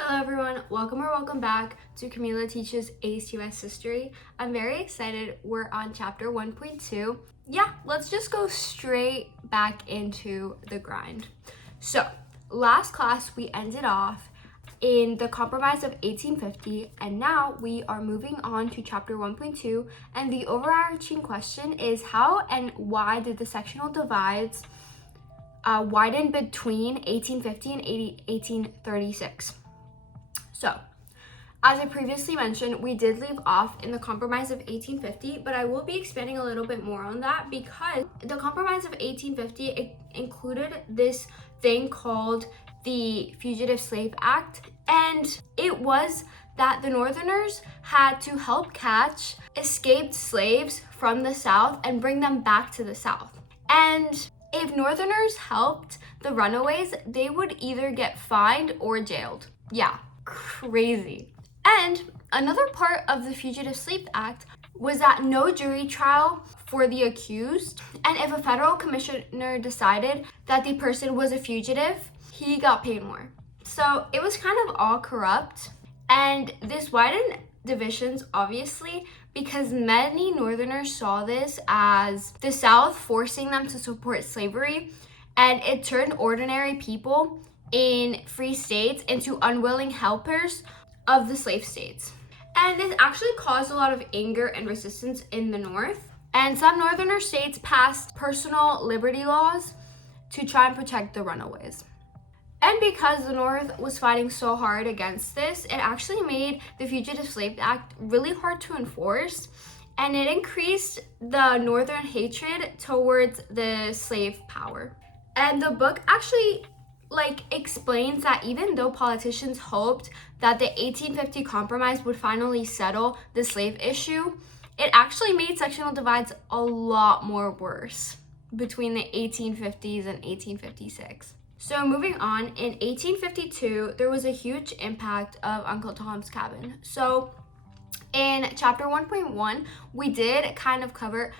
Hello everyone, welcome back to Camila Teaches ACUS History. I'm very excited. We're on chapter 1.2. Yeah, let's just go straight back into the grind. So, last class we ended off in the Compromise of 1850, and now we are moving on to chapter 1.2, and the overarching question is how and why did the sectional divides widen between 1850 and 1836? So, as I previously mentioned, we did leave off in the Compromise of 1850, but I will be expanding a little bit more on that because the Compromise of 1850 included this thing called the Fugitive Slave Act, and it was that the Northerners had to help catch escaped slaves from the South and bring them back to the South. And if Northerners helped the runaways, they would either get fined or jailed. Yeah. Crazy. And another part of the Fugitive Slave Act was that no jury trial for the accused, and if a federal commissioner decided that the person was a fugitive, he got paid more. So it was kind of all corrupt, and this widened divisions obviously because many Northerners saw this as the South forcing them to support slavery, and it turned ordinary people in free states into unwilling helpers of the slave states. And this actually caused a lot of anger and resistance in the North. And some Northern states passed personal liberty laws to try and protect the runaways. And because the North was fighting so hard against this, it actually made the Fugitive Slave Act really hard to enforce, and it increased the Northern hatred towards the slave power. And the book actually explains that even though politicians hoped that the 1850 compromise would finally settle the slave issue, it actually made sectional divides a lot more worse between the 1850s and 1856. So moving on, in 1852, there was a huge impact of Uncle Tom's Cabin. So in chapter 1.1, we did kind of cover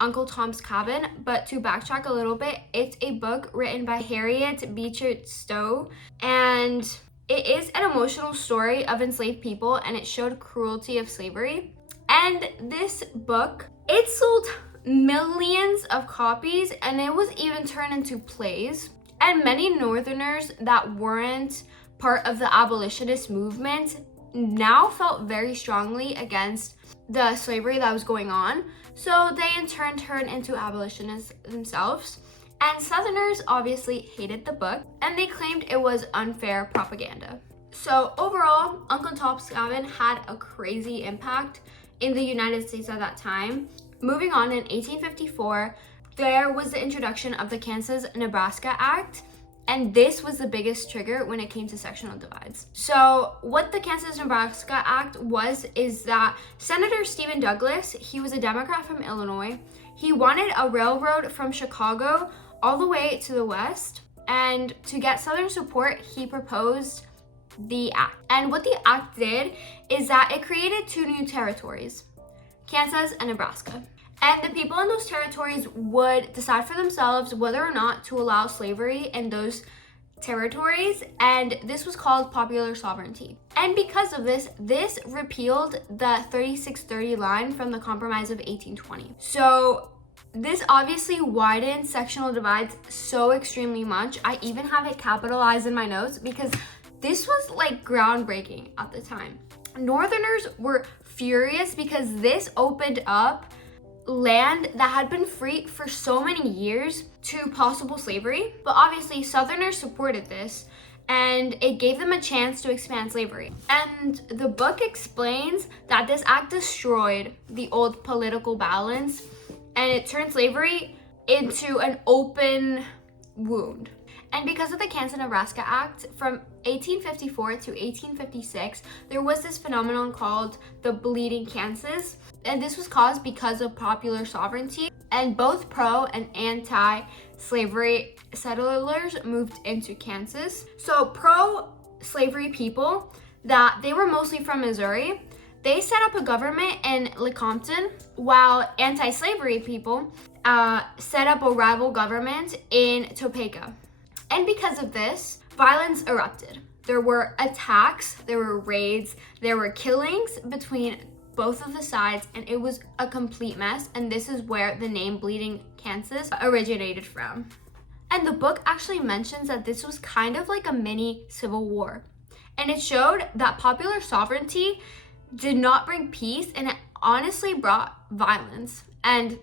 Uncle Tom's Cabin, but to backtrack a little bit, it's a book written by Harriet Beecher Stowe, and it is an emotional story of enslaved people, and it showed cruelty of slavery. And this book, it sold millions of copies, and it was even turned into plays. And many Northerners that weren't part of the abolitionist movement now felt very strongly against the slavery that was going on. So they in turn turned into abolitionists themselves. And Southerners obviously hated the book, and they claimed it was unfair propaganda. So overall, Uncle Tom's Cabin had a crazy impact in the United States at that time. Moving on, in 1854, there was the introduction of the Kansas-Nebraska Act, and this was the biggest trigger when it came to sectional divides. So what the Kansas-Nebraska Act is that Senator Stephen Douglas, he was a Democrat from Illinois, he wanted a railroad from Chicago all the way to the west, and to get Southern support, he proposed the act. And what the act did is that it created two new territories, Kansas and Nebraska. And the people in those territories would decide for themselves whether or not to allow slavery in those territories, and this was called popular sovereignty. And because of this, this repealed the 3630 line from the Compromise of 1820. So this obviously widened sectional divides so extremely much. I even have it capitalized in my notes because this was groundbreaking at the time. Northerners were furious because this opened up land that had been free for so many years to possible slavery, but obviously Southerners supported this, and it gave them a chance to expand slavery. And the book explains that this act destroyed the old political balance, and it turned slavery into an open wound. And because of the Kansas-Nebraska Act, from 1854 to 1856, there was this phenomenon called the Bleeding Kansas. And this was caused because of popular sovereignty. And both pro and anti-slavery settlers moved into Kansas. So pro-slavery people, that they were mostly from Missouri, they set up a government in Lecompton, while anti-slavery people set up a rival government in Topeka. And because of this, violence erupted. There were attacks, there were raids, there were killings between both of the sides, and it was a complete mess. And this is where the name Bleeding Kansas originated from. And the book actually mentions that this was kind of like a mini civil war. And it showed that popular sovereignty did not bring peace, and it honestly brought violence and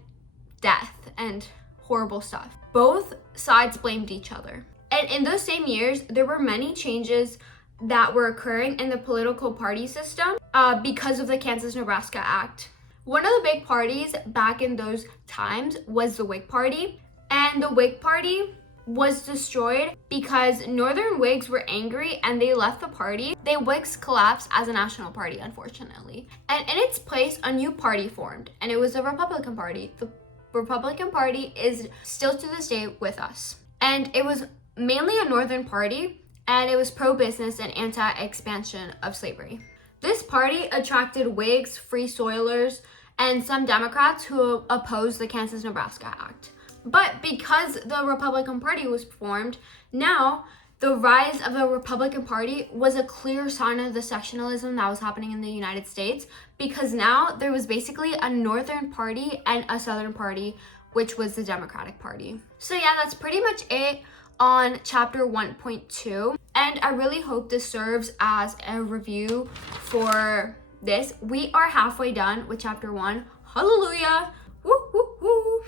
death and horrible stuff. Both sides blamed each other. And in those same years, there were many changes that were occurring in the political party system because of the Kansas-Nebraska Act. One of the big parties back in those times was the Whig Party. And the Whig Party was destroyed because Northern Whigs were angry and they left the party. The Whigs collapsed as a national party, unfortunately. And in its place, a new party formed, and it was the Republican Party. The Republican Party is still to this day with us. And it was mainly a Northern party, and it was pro-business and anti-expansion of slavery. This party attracted Whigs, Free Soilers, and some Democrats who opposed the Kansas-Nebraska Act. But because the Republican Party was formed, now the rise of the Republican Party was a clear sign of the sectionalism that was happening in the United States, because now there was basically a Northern Party and a Southern Party, which was the Democratic Party. So yeah, that's pretty much it on chapter 1.2. And I really hope this serves as a review for this. We are halfway done with chapter 1. Hallelujah! Woo, woo, woo!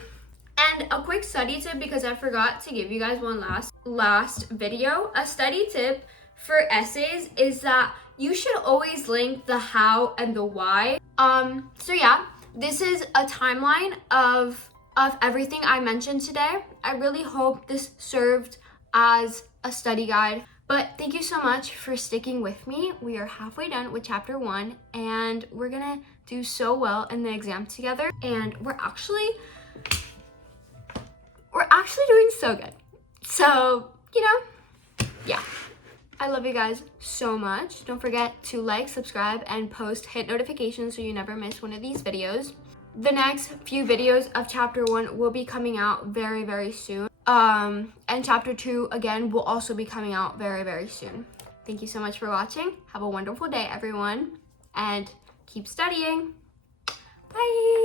And a quick study tip, because I forgot to give you guys one last video. A study tip for essays is that you should always link the how and the why. So yeah, this is a timeline of everything I mentioned today. I really hope this served as a study guide. But thank you so much for sticking with me. We are halfway done with chapter 1, and we're gonna do so well in the exam together. And we're actually doing so good. So, yeah. I love you guys so much. Don't forget to like, subscribe, and hit notifications so you never miss one of these videos. The next few videos of chapter 1 will be coming out very, very soon. And chapter 2, again, will also be coming out very, very soon. Thank you so much for watching. Have a wonderful day, everyone, and keep studying. Bye.